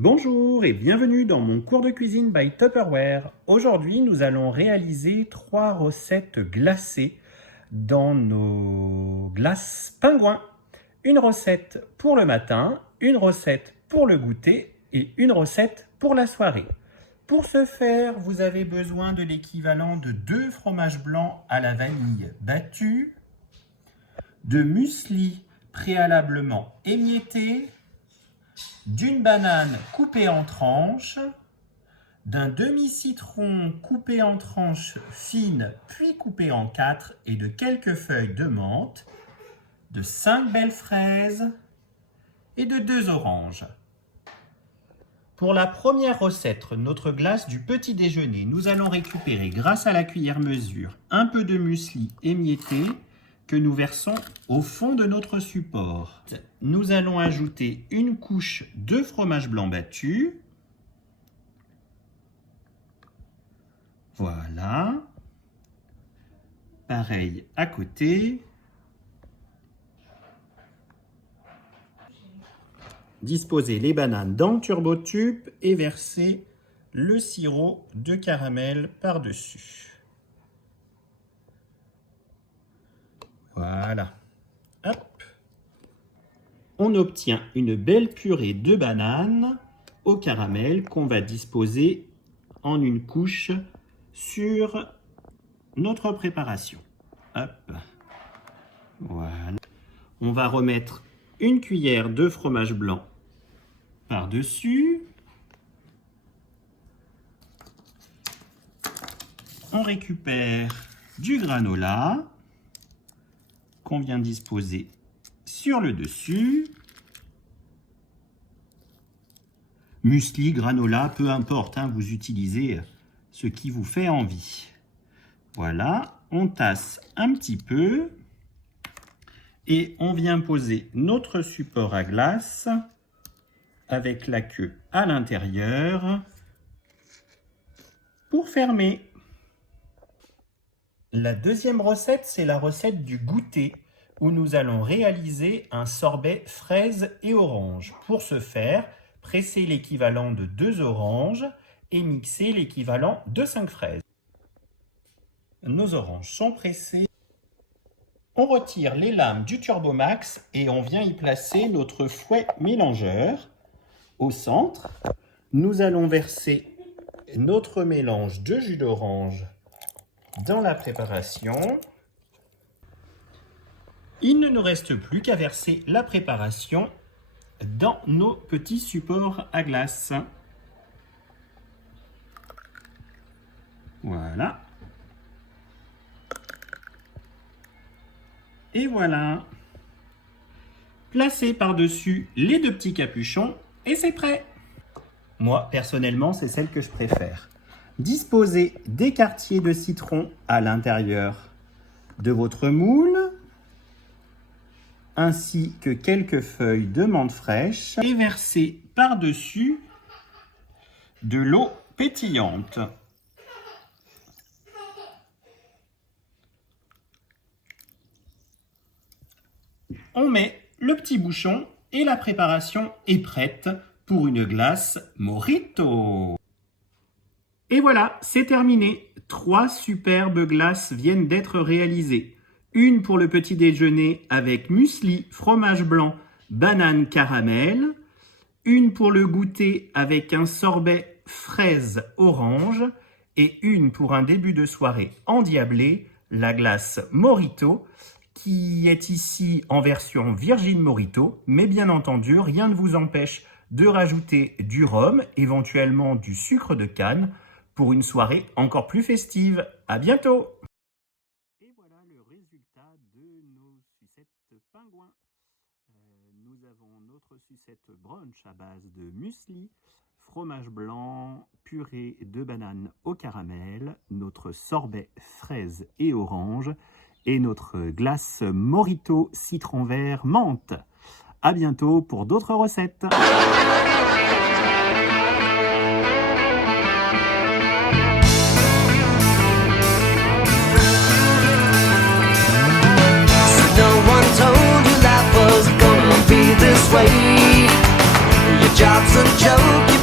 Bonjour et bienvenue dans mon cours de cuisine by Tupperware. Aujourd'hui, nous allons réaliser 3 recettes glacées dans nos glaces pingouins. Une recette pour le matin, une recette pour le goûter et une recette pour la soirée. Pour ce faire, vous avez besoin de l'équivalent de 2 fromages blancs à la vanille battus, de muesli préalablement émietté, d'une banane coupée en tranches, d'un demi-citron coupé en tranches fines puis coupé en 4 et de quelques feuilles de menthe, de 5 belles fraises et de 2 oranges. Pour la première recette, notre glace du petit déjeuner, nous allons récupérer grâce à la cuillère mesure un peu de muesli émietté que nous versons au fond de notre support. Nous allons ajouter une couche de fromage blanc battu. Voilà. Pareil à côté. Disposez les bananes dans le turbotube et versez le sirop de caramel par-dessus. Voilà. Hop. On obtient une belle purée de bananes au caramel qu'on va disposer en une couche sur notre préparation. Hop. Voilà. On va remettre une cuillère de fromage blanc par-dessus. On récupère du granola qu'on vient disposer sur le dessus. Muesli, granola, peu importe, hein, vous utilisez ce qui vous fait envie. Voilà, on tasse un petit peu et on vient poser notre support à glace avec la queue à l'intérieur pour fermer. La deuxième recette, c'est la recette du goûter, où nous allons réaliser un sorbet fraises et oranges. Pour ce faire, pressez l'équivalent de 2 oranges et mixez l'équivalent de 5 fraises. Nos oranges sont pressées. On retire les lames du Turbomax et on vient y placer notre fouet mélangeur. Au centre, nous allons verser notre mélange de jus d'orange dans la préparation. Il ne nous reste plus qu'à verser la préparation dans nos petits supports à glace. Voilà. Et voilà. Placez par-dessus les 2 petits capuchons et c'est prêt. Moi, personnellement, c'est celle que je préfère. Disposez des quartiers de citron à l'intérieur de votre moule, ainsi que quelques feuilles de menthe fraîche, et versez par-dessus de l'eau pétillante. On met le petit bouchon et la préparation est prête pour une glace Morito. Et voilà, c'est terminé. 3 superbes glaces viennent d'être réalisées. Une pour le petit déjeuner avec muesli, fromage blanc, banane caramel. Une pour le goûter avec un sorbet fraise orange. Et une pour un début de soirée endiablé, la glace Morito, qui est ici en version Virgin Morito. Mais bien entendu, rien ne vous empêche de rajouter du rhum, éventuellement du sucre de canne, pour une soirée encore plus festive. À bientôt! Et voilà le résultat de nos sucettes pingouins. Nous avons notre sucette brunch à base de muesli, fromage blanc, purée de banane au caramel, notre sorbet fraise et orange et notre glace Morito citron vert menthe. À bientôt pour d'autres recettes. Told you life was gonna be this way. Your job's a joke.